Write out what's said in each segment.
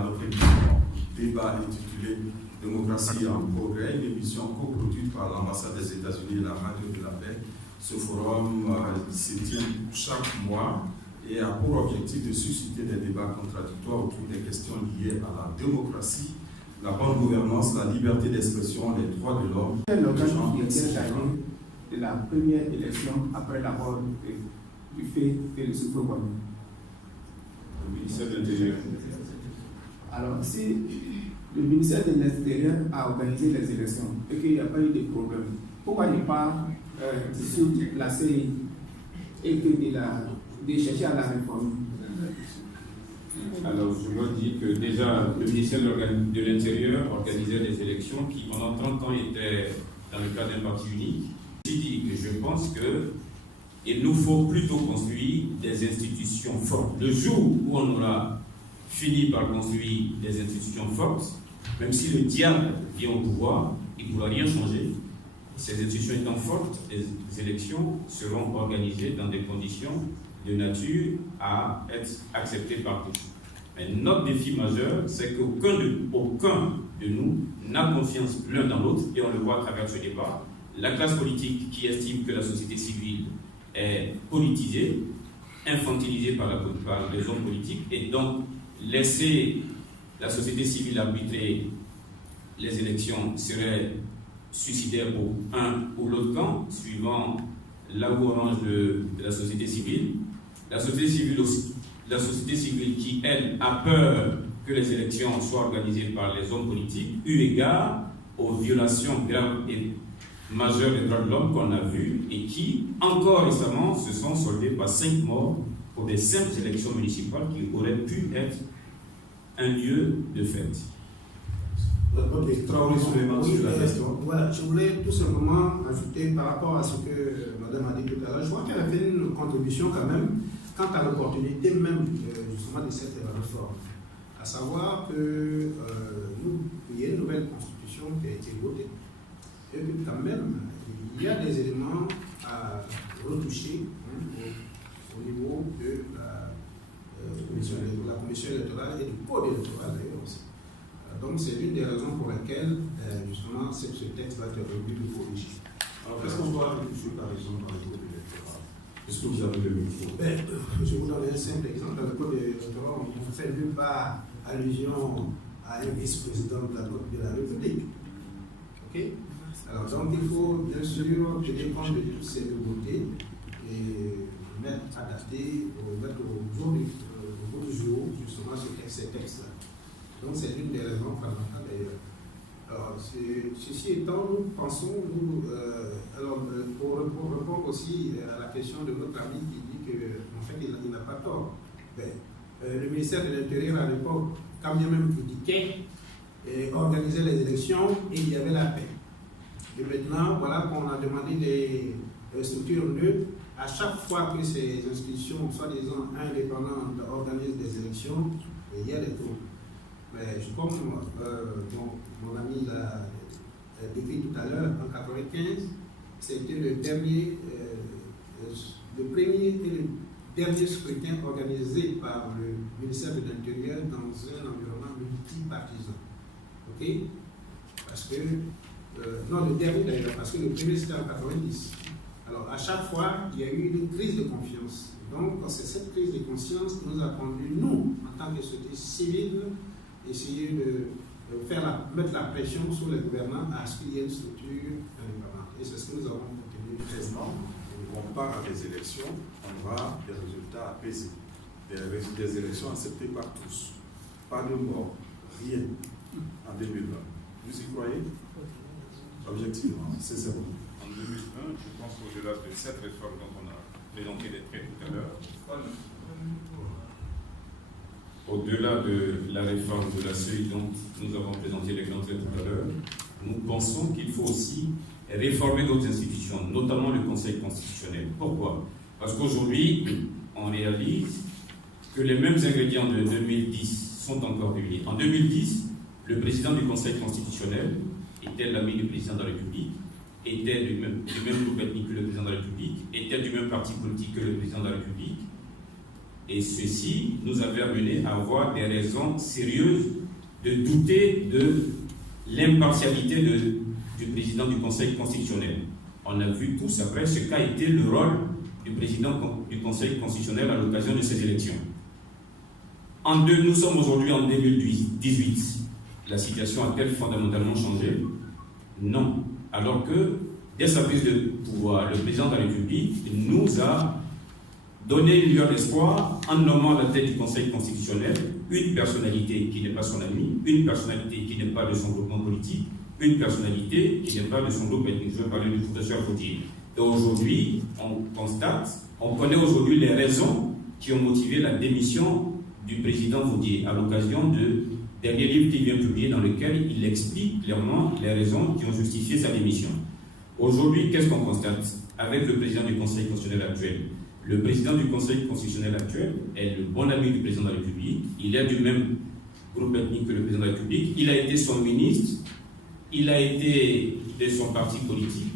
à notre émission débat intitulé Démocratie en progrès, une émission coproduite par l'ambassade des États-Unis et la Radio de la Paix. Ce forum se tient chaque mois et a pour objectif de susciter des débats contradictoires autour des questions liées à la démocratie, la bonne gouvernance, la liberté d'expression, les droits de l'homme. Quel organe qui était chargé de la première élection après la mort du fait de Youssoufou Kony? Le ministère de l'Intérieur. Alors, si le ministère de l'Intérieur a organisé les élections et qu'il n'y a pas eu de problème, pourquoi ne pas dissoudre la CEI et que de chercher à la réformer? Alors, je dois dire que déjà, le ministère de l'Intérieur organisait des élections qui, pendant 30 ans, étaient dans le cadre d'un parti unique. J'ai dit que je pense qu'il nous faut plutôt construire des institutions fortes. Le jour où on aura fini par construire des institutions fortes, même si le diable vient au pouvoir, il ne pourra rien changer. Ces institutions étant fortes, les élections seront organisées dans des conditions de nature à être acceptées par tous. Mais notre défi majeur, c'est qu'aucun de nous n'a confiance l'un dans l'autre, et on le voit à travers ce débat. La classe politique qui estime que la société civile est politisée, infantilisée par les hommes politiques, et donc laisser la société civile arbitrer les élections serait suicidaire pour un ou l'autre camp, suivant la ou orange de la société civile. La société civile qui, elle, a peur que les élections soient organisées par les hommes politiques, eu égard aux violations graves et majeures des droits de l'homme qu'on a vues et qui, encore récemment, se sont soldées par 5 morts pour des simples élections municipales qui auraient pu être un lieu de fête. Voilà, je voulais tout simplement ajouter par rapport à ce que Madame a dit tout à l'heure. Je crois qu'elle a fait une contribution quand même quant à l'opportunité même justement de cette réforme. À savoir que il y a une nouvelle constitution qui a été votée et que quand même il y a des éléments à retoucher au niveau de la commission électorale et du code électoral d'ailleurs aussi. Donc c'est l'une des raisons pour lesquelles justement ce texte va être revu de corriger. Alors qu'est-ce qu'on doit juger par exemple dans le code électoral? Est-ce que vous avez le micro? Je vous donne un simple exemple. Dans le code électoral, on ne fait même pas allusion à un vice-président de la République. Ok? Alors donc il faut bien sûr tenir compte de toutes ces nouveautés et mettre, adapter, mettre au bout du jour justement ces textes-là. Donc c'est l'une des raisons fondamentales d'ailleurs. Alors, ceci étant, nous pensons, pour répondre aussi à la question de notre ami qui dit qu'en fait il n'a pas tort. Le ministère de l'Intérieur à l'époque, quand bien même critiquait, organisait les élections et il y avait la paix. Et maintenant, voilà qu'on a demandé des structures neutres. À chaque fois que ces institutions, soi-disant indépendantes, organisent des élections, il y a des troubles. Mais comme mon ami l'a décrit tout à l'heure, en 1995, c'était le premier et le dernier scrutin organisé par le ministère de l'Intérieur dans un environnement multipartisan. Ok? Parce que, non, le dernier d'ailleurs, parce que le premier c'était en 1990. Alors, à chaque fois, il y a eu une crise de confiance. Donc, c'est cette crise de conscience qui nous a conduit, nous, en tant que société civile, essayer de mettre la pression sur les gouvernants à ce qu'il y ait une structure indépendante. Et c'est ce que nous avons obtenu. Président, on part à des élections, on aura des résultats apaisés, des élections acceptées par tous. Pas de mort, rien en 2020. Vous y croyez? Objectivement, c'est zéro. En 2020, je pense qu'au-delà de cette réforme dont on a présenté des traits tout à l'heure, au-delà de la réforme de la CEI dont nous avons présenté les grands traits tout à l'heure, nous pensons qu'il faut aussi réformer d'autres institutions, notamment le Conseil constitutionnel. Pourquoi? Parce qu'aujourd'hui, on réalise que les mêmes ingrédients de 2010 sont encore réunis. En 2010, le président du Conseil constitutionnel était l'ami du président de la République, était du même groupe ethnique que le président de la République, était du même parti politique que le président de la République, Et ceci nous avait amené à avoir des raisons sérieuses de douter de l'impartialité du président du Conseil constitutionnel. On a vu tous après ce qu'a été le rôle du président du Conseil constitutionnel à l'occasion de ces élections. Nous sommes aujourd'hui en 2018. La situation a-t-elle fondamentalement changé? Non. Alors que, dès sa prise de pouvoir, le président de la République nous a donné une lueur d'espoir en nommant à la tête du Conseil constitutionnel une personnalité qui n'est pas son ami, une personnalité qui n'est pas de son groupement politique, une personnalité qui n'est pas de son groupe ethnique. Je vais parler du professeur Faudier. Et aujourd'hui, on connaît aujourd'hui les raisons qui ont motivé la démission du président Faudier à l'occasion de dernier livre qu'il vient publier dans lequel il explique clairement les raisons qui ont justifié sa démission. Aujourd'hui, qu'est-ce qu'on constate avec le président du Conseil constitutionnel actuel? Le président du Conseil constitutionnel actuel est le bon ami du président de la République. Il est du même groupe ethnique que le président de la République. Il a été son ministre. Il a été de son parti politique.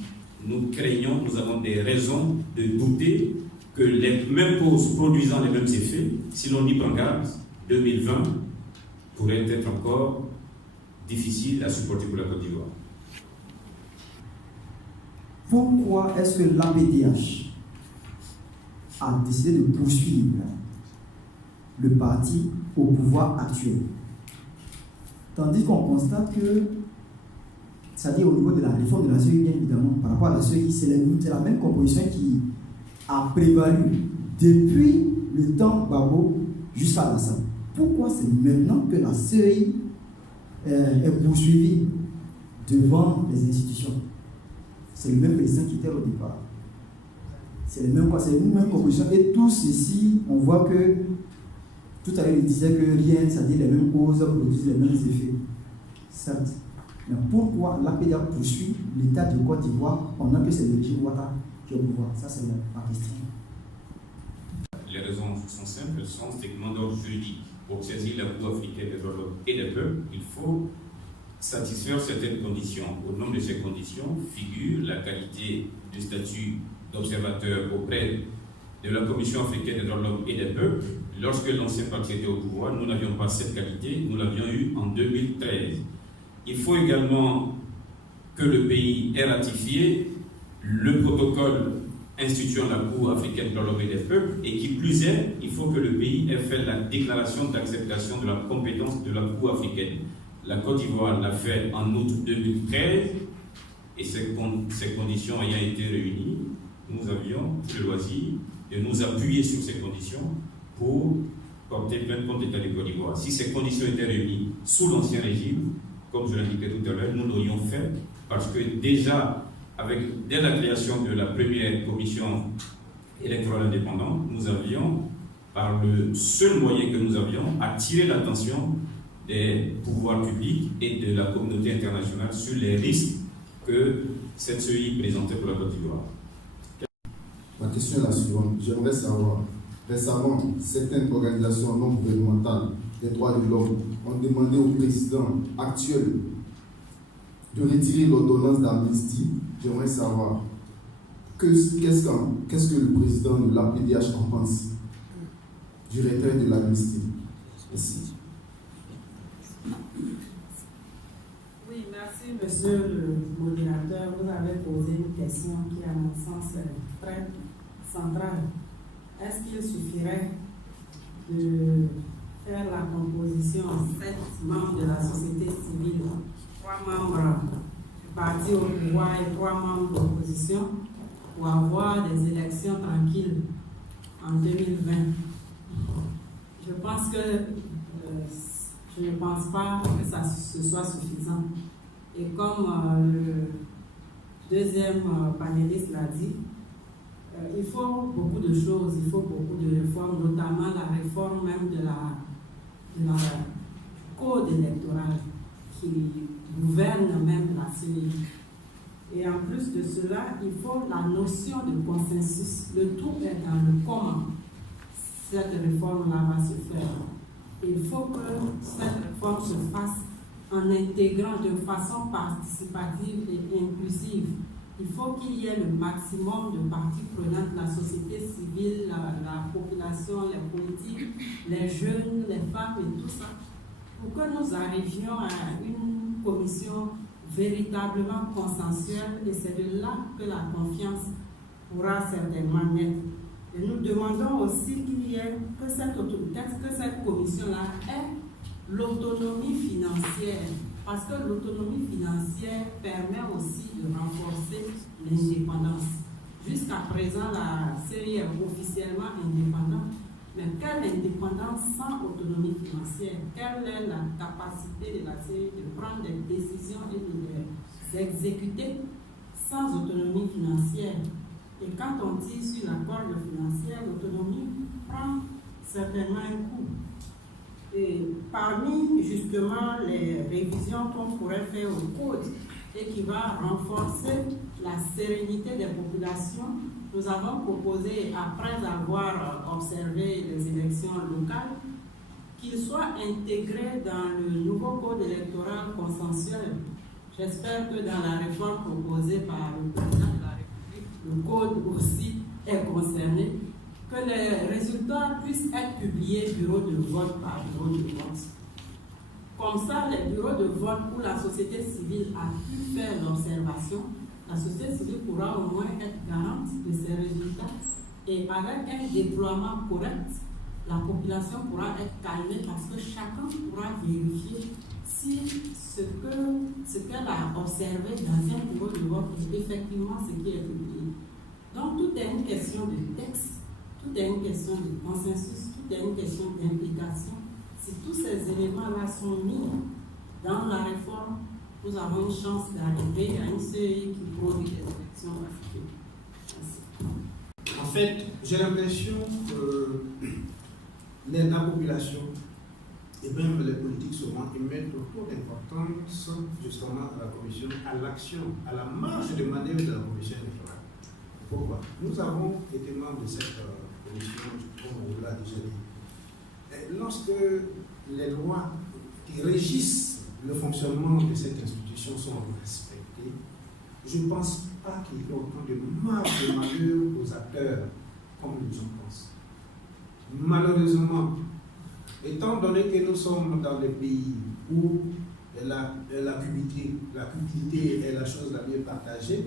Nous craignons, nous avons des raisons de douter que les mêmes causes produisant les mêmes effets, si l'on y prend garde, 2020 pourrait être encore difficile à supporter pour la Côte d'Ivoire. Pourquoi est-ce que l'APDH a décidé de poursuivre le parti au pouvoir actuel? Tandis qu'on constate que, c'est-à-dire au niveau de la réforme de la CEI, bien évidemment, par rapport à la CEI, c'est la même composition qui a prévalu depuis le temps Gbagbo jusqu'à Alassane. Pourquoi c'est maintenant que la CEI est poursuivie devant les institutions? C'est le même président qui était au départ. C'est une même composition. Et tout ceci, on voit que tout à l'heure il disait que rien, c'est-à-dire les mêmes causes produisent les mêmes effets. Certes. Mais pourquoi l'APDA poursuit l'État de Côte d'Ivoire pendant que c'est le régime Ouattara qui est au pouvoir? Ça, c'est ma question. Les raisons sont simples, elles sont strictement d'ordre juridique. Pour saisir la Cour africaine des droits de l'homme et des peuples, il faut satisfaire certaines conditions. Au nombre de ces conditions figure la qualité du statut d'observateur auprès de la Commission africaine des droits de l'homme et des peuples. Lorsque l'ancien parti était au pouvoir, nous n'avions pas cette qualité, nous l'avions eue en 2013. Il faut également que le pays ait ratifié le protocole instituant la Cour africaine de l'homme et des peuples, et qui plus est, il faut que le pays ait fait la déclaration d'acceptation de la compétence de la Cour africaine. La Côte d'Ivoire l'a fait en août 2013, et ces conditions ayant été réunies, nous avions le loisir de nous appuyer sur ces conditions pour porter plainte contre l'État de Côte d'Ivoire. Si ces conditions étaient réunies sous l'ancien régime, comme je l'indiquais tout à l'heure, nous l'aurions fait, parce que déjà, dès la création de la première commission électorale indépendante, nous avions, par le seul moyen que nous avions, attiré l'attention des pouvoirs publics et de la communauté internationale sur les risques que cette CEI présentait pour la Côte d'Ivoire. Ma question est la suivante. J'aimerais savoir, récemment, certaines organisations non gouvernementales des droits de l'homme ont demandé au président actuel de retirer l'ordonnance d'amnistie. J'aimerais savoir qu'est-ce que le président de l'APDH en pense du retrait de l'amnistie. Merci. Oui, merci monsieur le modérateur. Vous avez posé une question qui, à mon sens, est très centrale. Est-ce qu'il suffirait de faire la composition en 7 membres de la société civile, 3 membres du parti au pouvoir et 3 membres d'opposition pour avoir des élections tranquilles en 2020? Je pense que je ne pense pas que ce soit suffisant. Et comme le deuxième panéliste l'a dit, il faut beaucoup de choses, il faut beaucoup de réformes, notamment la réforme même de la code électoral qui gouverne même la CEI. Et en plus de cela, il faut la notion de consensus. Le tout est dans le comment cette réforme-là va se faire. Il faut que cette réforme se fasse en intégrant de façon participative et inclusive. Il faut qu'il y ait le maximum de parties prenantes, la société civile, la population population, les politiques, les jeunes, les femmes et tout ça, pour que nous arrivions à une commission véritablement consensuelle, et c'est de là que la confiance pourra certainement naître. Et nous demandons aussi qu'il y ait que cette commission-là ait l'autonomie financière, parce que l'autonomie financière permet aussi de renforcer l'indépendance. Jusqu'à présent, la CEI est officiellement indépendante, mais quelle indépendance sans autonomie financière? Quelle est la capacité de la CEI de prendre des décisions et de les exécuter sans autonomie financière? Et quand on tire sur la corde financière, l'autonomie prend certainement un coup. Et parmi justement les révisions qu'on pourrait faire au code et qui va renforcer la sérénité des populations, nous avons proposé, après avoir observé les élections locales, qu'il soit intégré dans le nouveau code électoral consensuel. J'espère que dans la réforme proposée par le président de la République, le code aussi est concerné, que les résultats puissent être publiés bureau de vote par bureau de vote. Comme ça, les bureaux de vote où la société civile a pu faire l'observation, la société civile pourra au moins être garante de ces résultats, et avec un déploiement correct, la population pourra être calmée parce que chacun pourra vérifier si ce qu'elle a observé dans un bureau de vote est effectivement ce qui est publié. Donc tout est une question de texte, tout est une question de consensus, tout est une question d'implication. Si tous ces éléments-là sont mis dans la réforme, nous avons une chance d'arriver à une CEI qui produit des élections africaines. En fait, j'ai l'impression que la population et même les politiques souvent y mettent trop d'importance justement à la commission, à l'action, à la marge de manœuvre de la commission électorale. Pourquoi? Nous avons été membres de cette commission, comme on l'a déjà dit. Et lorsque les lois qui régissent le fonctionnement de cette institution sont respectées, je ne pense pas qu'il y ait autant de marge de manœuvre aux acteurs comme nous en pensons. Malheureusement, étant donné que nous sommes dans des pays où la cupidité est la chose la mieux partagée,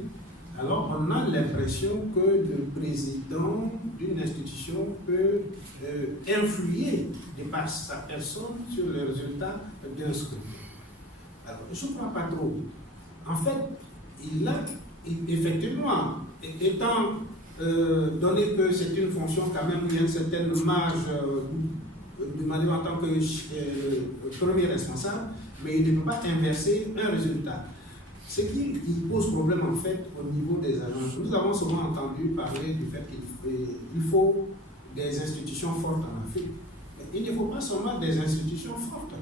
alors on a l'impression que le président d'une institution peut influer de par sa personne sur les résultats d'un scrutin. Alors, je ne crois pas trop. En fait, il a effectivement, étant donné que c'est une fonction quand même où il y a une certaine marge de manœuvre en tant que premier responsable, mais il ne peut pas inverser un résultat. Ce qui pose problème en fait au niveau des agences. Nous avons souvent entendu parler du fait qu'il faut des institutions fortes en Afrique. Mais il ne faut pas seulement des institutions fortes.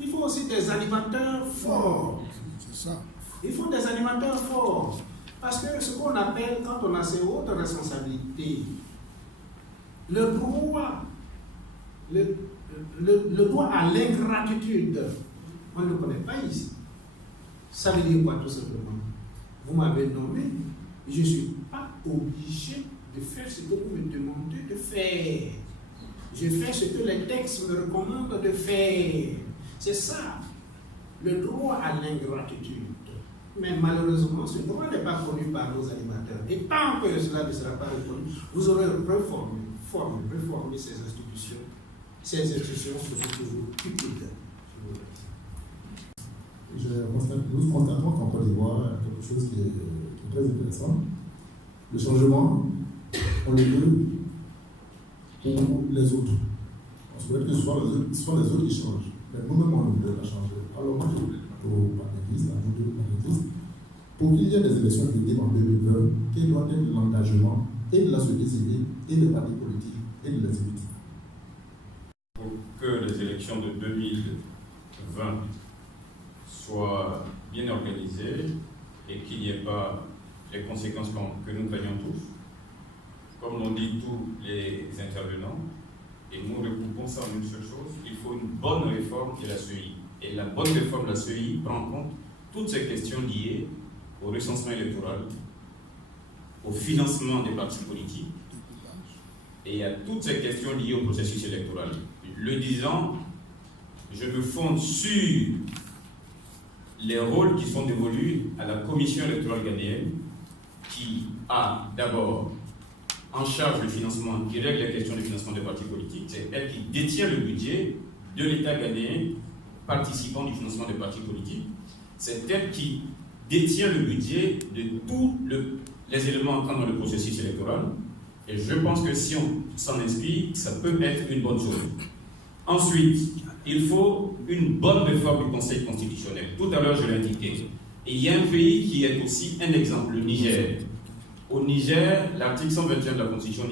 Il faut aussi des animateurs forts. C'est ça. Il faut des animateurs forts. Parce que ce qu'on appelle, quand on a ces hautes responsabilités, le droit à l'ingratitude, on ne le connaît pas ici. Ça veut dire quoi tout simplement? Vous m'avez nommé, je ne suis pas obligé de faire ce que vous me demandez de faire. Je fais ce que les textes me recommandent de faire. C'est ça, le droit à l'ingratitude. Mais malheureusement, ce droit n'est pas connu par nos animateurs. Et tant que cela ne sera pas reconnu, vous aurez réformé ces institutions. Ces institutions seront toujours cupides. Nous constatons qu'en Côte d'Ivoire, quelque chose qui est très intéressant. Le changement, on le veut pour les autres. On souhaite que ce soit les autres qui changent. Mais nous-mêmes, on veut la changer. Alors moi, je voulais demander aux panélistes, à nous deux panélistes, pour qu'il y ait des élections publiques en 2020, quel doit être l'engagement et de la société civile, et des partis politiques, et de l'exécutif. Pour que les élections de 2020 soient bien organisées et qu'il n'y ait pas les conséquences que nous craignons tous, comme l'ont dit tous les intervenants, et nous recoupons ça en une seule chose, il faut une bonne réforme de la CEI. Et la bonne réforme de la CEI prend en compte toutes ces questions liées au recensement électoral, au financement des partis politiques, et il y a toutes ces questions liées au processus électoral. Le disant, je me fonde sur les rôles qui sont dévolus à la Commission électorale ghanéenne, qui a d'abord en charge le financement, qui règle la question du financement des partis politiques. C'est elle qui détient le budget de l'État ghanéen participant du financement des partis politiques. C'est elle qui détient le budget de tous les éléments entrant dans le processus électoral. Et je pense que si on s'en inspire, ça peut être une bonne chose. Ensuite, il faut une bonne réforme du Conseil constitutionnel. Tout à l'heure, je l'ai indiqué. Et il y a un pays qui est aussi un exemple, le Niger. Au Niger, l'article 121 de la Constitution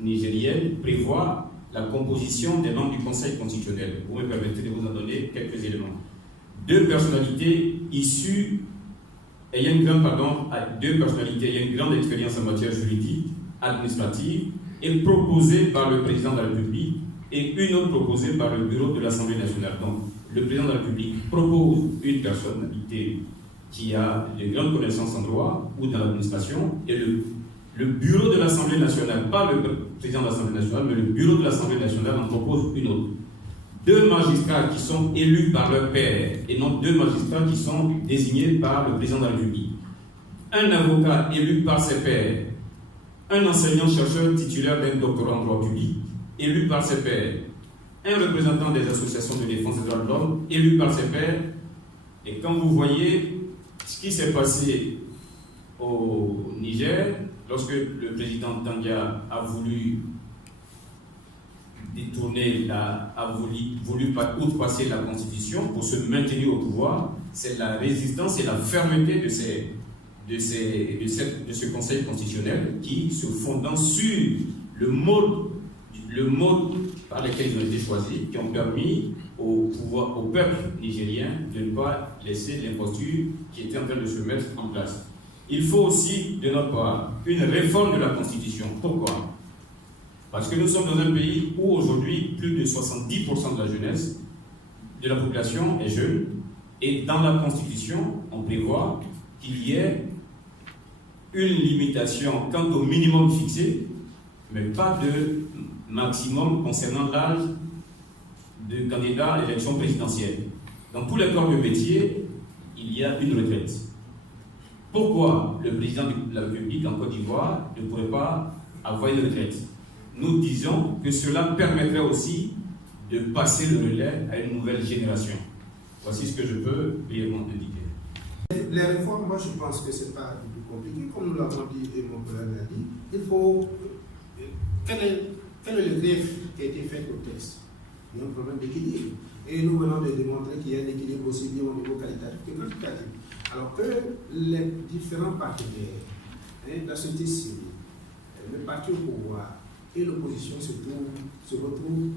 nigérienne prévoit la composition des membres du Conseil constitutionnel. Vous me permettez de vous en donner quelques éléments. Deux personnalités ayant une grande expérience en matière juridique, administrative, et proposée par le président de la République, et une autre proposée par le bureau de l'Assemblée nationale. Donc, le président de la République propose une personnalité qui a de grandes connaissances en droit ou dans l'administration, et le bureau de l'Assemblée nationale, pas le président de l'Assemblée nationale, mais le bureau de l'Assemblée nationale en propose une autre. Deux magistrats qui sont élus par leur pairs, et non deux magistrats qui sont désignés par le président de la République. Un avocat élu par ses pairs, un enseignant-chercheur titulaire d'un doctorat en droit public, élu par ses pairs, un représentant des associations de défense des droits de l'homme, élu par ses pairs. Et quand vous voyez ce qui s'est passé au Niger, lorsque le président Tangia a voulu détourner, a voulu outrepasser la Constitution pour se maintenir au pouvoir, c'est la résistance et la fermeté de ce Conseil constitutionnel qui, se fondant sur le mode par lequel ils ont été choisis, qui ont permis au peuple nigérien de ne pas laisser l'imposture qui était en train de se mettre en place. Il faut aussi, de notre part, une réforme de la Constitution. Pourquoi? Parce que nous sommes dans un pays où aujourd'hui, plus de 70% de la jeunesse, de la population est jeune, et dans la Constitution, on prévoit qu'il y ait une limitation quant au minimum fixé, mais pas de maximum concernant l'âge de candidat à l'élection présidentielle. Dans tous les corps de métier, il y a une retraite. Pourquoi le président de la République en Côte d'Ivoire ne pourrait pas avoir une retraite? Nous disons que cela permettrait aussi de passer le relais à une nouvelle génération. Voici ce que je peux brièvement indiquer. Les réformes, moi je pense que ce n'est pas du tout compliqué. Comme nous l'avons dit et mon collègue l'a dit, il faut... Quel est le greffe qui a été fait au texte? Il y a un problème d'équilibre. Et nous venons de démontrer qu'il y a un équilibre aussi bien au niveau qualitatif que quantitatif. Alors que les différents partenaires, la société civile, le parti au pouvoir et l'opposition se retrouvent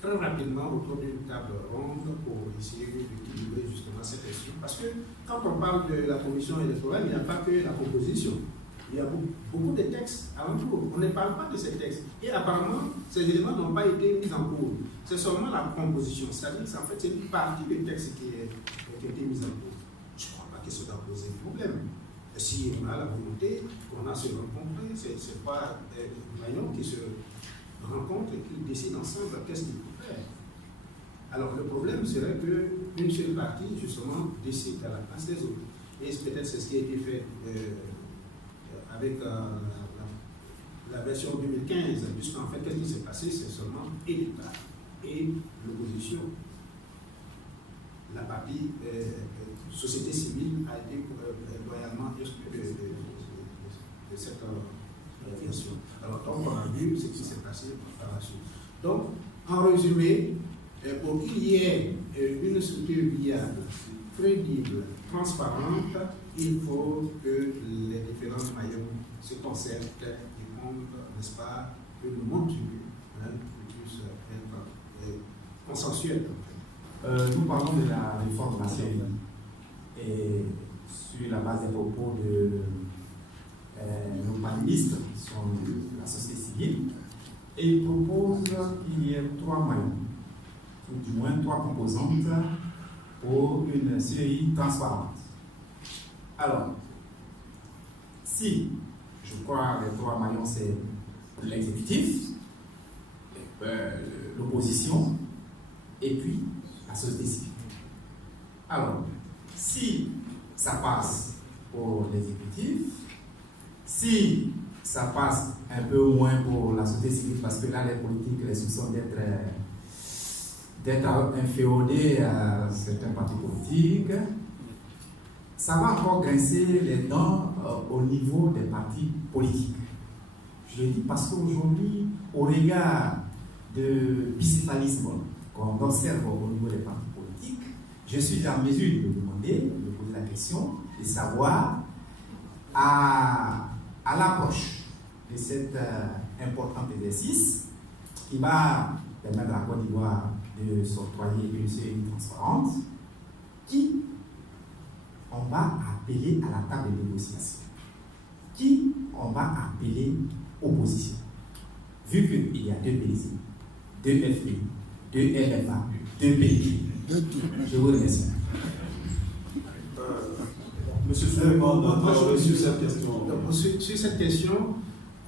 très rapidement autour d'une table ronde pour essayer d'équilibrer justement cette question. Parce que quand on parle de la commission électorale, il n'y a pas que la proposition. Il y a beaucoup de textes alentour. On ne parle pas de ces textes. Et apparemment, ces éléments n'ont pas été mis en cause. C'est seulement la composition. C'est-à-dire que en fait, c'est une partie du texte qui a été mise en cause. Je ne crois pas que ça doit poser un problème. Si on a la volonté, on a se rencontrer, ce n'est pas des maillons qui se rencontrent et qui décident ensemble qu'est-ce qu'il faut faire. Alors le problème serait qu'une seule partie, justement, décide à la place des autres. Et peut-être c'est ce qui a été fait avec la version 2015, puisqu'en fait, qu'est-ce qui s'est passé? C'est seulement l'État et l'opposition. La partie société civile a été loyalement exclue de cette version. Alors, donc, on a vu ce qui s'est passé par la suite. Donc, en résumé, pour qu'il y ait une structure viable, crédible, transparente, il faut que les différents maillons se concertent et montrent, n'est-ce pas, une monture qui puisse être consensuelle. Nous parlons de la réforme nationale et sur la base des propos de nos panélistes qui sont de la société civile, et ils proposent qu'il y ait 3 maillons, ou du moins 3 composantes pour une CEI transparente. Alors, si, je crois, les 3 maillons, c'est l'exécutif, l'opposition et puis la société civile. Alors, si ça passe pour l'exécutif, si ça passe un peu moins pour la société civile, parce que là, les politiques les soupçonnent d'être inféodés à certains partis politiques, ça va encore grincer les dents au niveau des partis politiques. Je le dis parce qu'aujourd'hui, au regard de bicéphalisme qu'on observe au niveau des partis politiques, je suis en mesure de demander, de poser la question, de savoir à l'approche de cet important exercice qui va permettre à la Côte d'Ivoire de s'octroyer une série transparente, qui on va appeler à la table de négociation, qui on va appeler opposition. Vu qu'il y a deux PDC, deux FP, deux LFA, deux PDG. Je vous remercie. Monsieur Souleymane, sur cette question. Sur cette question,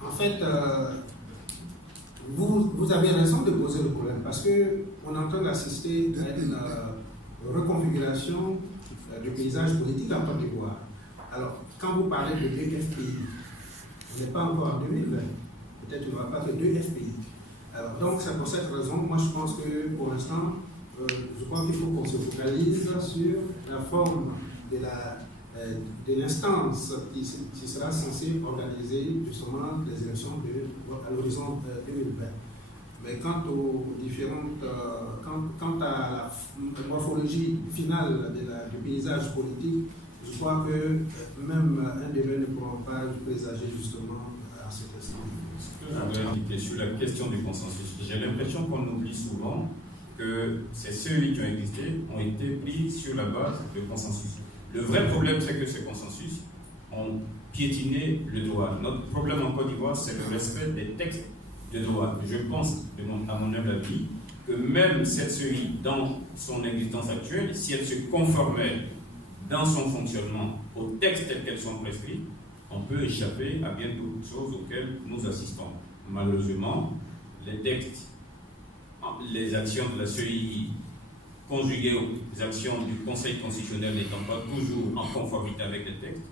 en fait, vous avez raison de poser le problème parce qu'on est en train d'assister à une reconfiguration du paysage politique en Côte d'Ivoire. Alors, quand vous parlez de deux FPI, on n'est pas encore en 2020. Peut-être qu'il n'y aura pas que deux FPI. Alors, donc, c'est pour cette raison, moi je pense que pour l'instant, je crois qu'il faut qu'on se focalise sur la forme de l'instance qui sera censée organiser justement les élections à l'horizon 2020. Mais quant aux différentes, quant à la morphologie finale du paysage politique, je crois que même un débat ne pourra pas présager justement à ce instant. J'avais indiqué sur la question du consensus. J'ai l'impression qu'on oublie souvent que ces seuils qui ont existé ont été pris sur la base de consensus. Le vrai problème, c'est que ces consensus ont piétiné le droit. Notre problème en Côte d'Ivoire, c'est le respect des textes de droit. Je pense, à mon humble avis, que même cette CEI, dans son existence actuelle, si elle se conformait dans son fonctionnement aux textes tels qu'elles sont prescrits, on peut échapper à bien d'autres choses auxquelles nous assistons. Malheureusement, les textes, les actions de la CEI conjuguées aux actions du Conseil constitutionnel n'étant pas toujours en conformité avec les textes,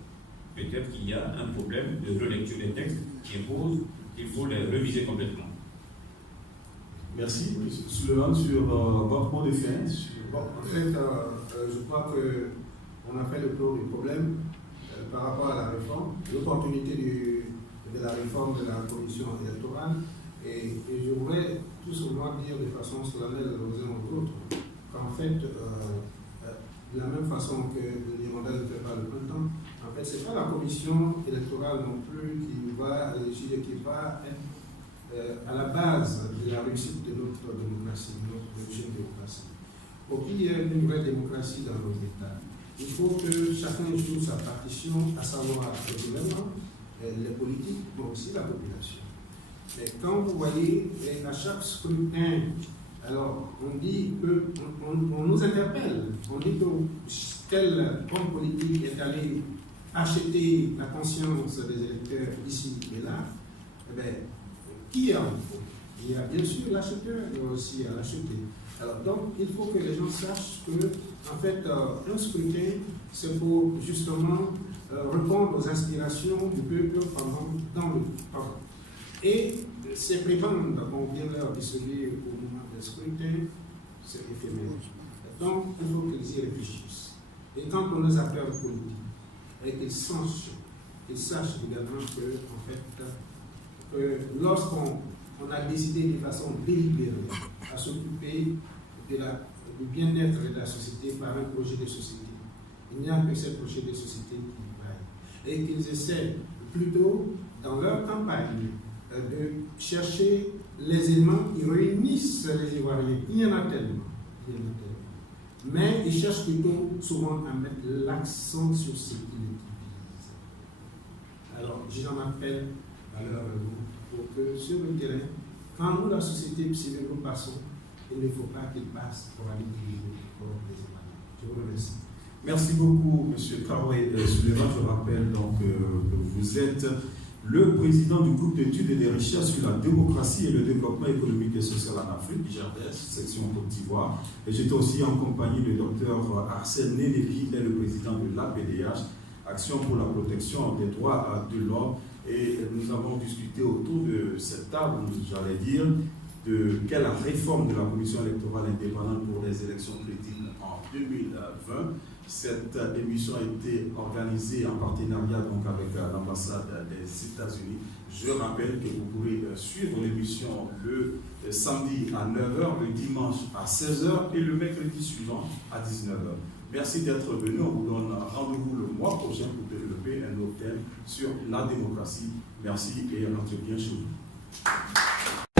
peut-être qu'il y a un problème de relecture des textes qui impose qu'il faut les réviser complètement. Merci. Souleymane, sur votre mot de fin. Bon, en fait, je crois qu'on a fait le tour du problème par rapport à la réforme, l'opportunité de la réforme de la commission électorale. Et je voudrais tout simplement dire de façon solennelle aux uns aux autres qu'en fait, de la même façon que l'Irlande ne fait pas le printemps, en fait, ce n'est pas la commission électorale non plus qui va régir, qui va être à la base de la réussite de notre démocratie, de notre jeune démocratie. Pour qu'il y ait une vraie démocratie dans notre État, il faut que chacun joue sa partition, à savoir le gouvernement, les politiques, mais aussi la population. Mais quand vous voyez à chaque scrutin, alors on dit que, on nous interpelle, on dit que tel homme politique est allé acheter la conscience des électeurs ici et là, eh bien, qui est en faux? Il y a bien sûr l'acheteur, il y a aussi à l'acheter. Alors donc, il faut que les gens sachent que, en fait, un scrutin, c'est pour justement répondre aux inspirations du peuple dans le temps. Et ces prébendes qu'on vient leur distribuer au moment des scrutins, c'est éphémère. Donc, il faut qu'ils y réfléchissent. Et quand on les acteurs politiques, et qu'ils sachent également que, en fait, que lorsqu'on a décidé de façon délibérée à s'occuper du bien-être de la société par un projet de société, il n'y a que ce projet de société qui vaille. Et qu'ils essaient plutôt, dans leur campagne, de chercher les éléments qui réunissent les Ivoiriens. Il y en a tellement. Mais ils cherchent plutôt souvent à mettre l'accent sur ce qui les divise. Alors, j'en appelle à leur niveau pour que sur le terrain, quand nous, la société civile, nous passons, il ne faut pas qu'ils passent pour aller diviser pour les Ivoiriens. Je vous remercie. Merci beaucoup, M. Traoré Souleymane. Je rappelle donc que vous êtes le président du groupe d'études et de recherche sur la démocratie et le développement économique et social en Afrique, GRDS, section Côte d'Ivoire. Et j'étais aussi en compagnie du docteur Arsène Nénébi, il est le président de l'APDH, Action pour la protection des droits de l'homme. Et nous avons discuté autour de cette table, j'allais dire, de quelle réforme de la Commission électorale indépendante pour les élections crédibles en 2020. Cette émission a été organisée en partenariat donc avec l'ambassade des États-Unis. Je rappelle que vous pourrez suivre l'émission le samedi à 9h, le dimanche à 16h et le mercredi suivant à 19h. Merci d'être venu. On vous donne rendez-vous le mois prochain pour développer un autre thème sur la démocratie. Merci et rentrez bien chez vous.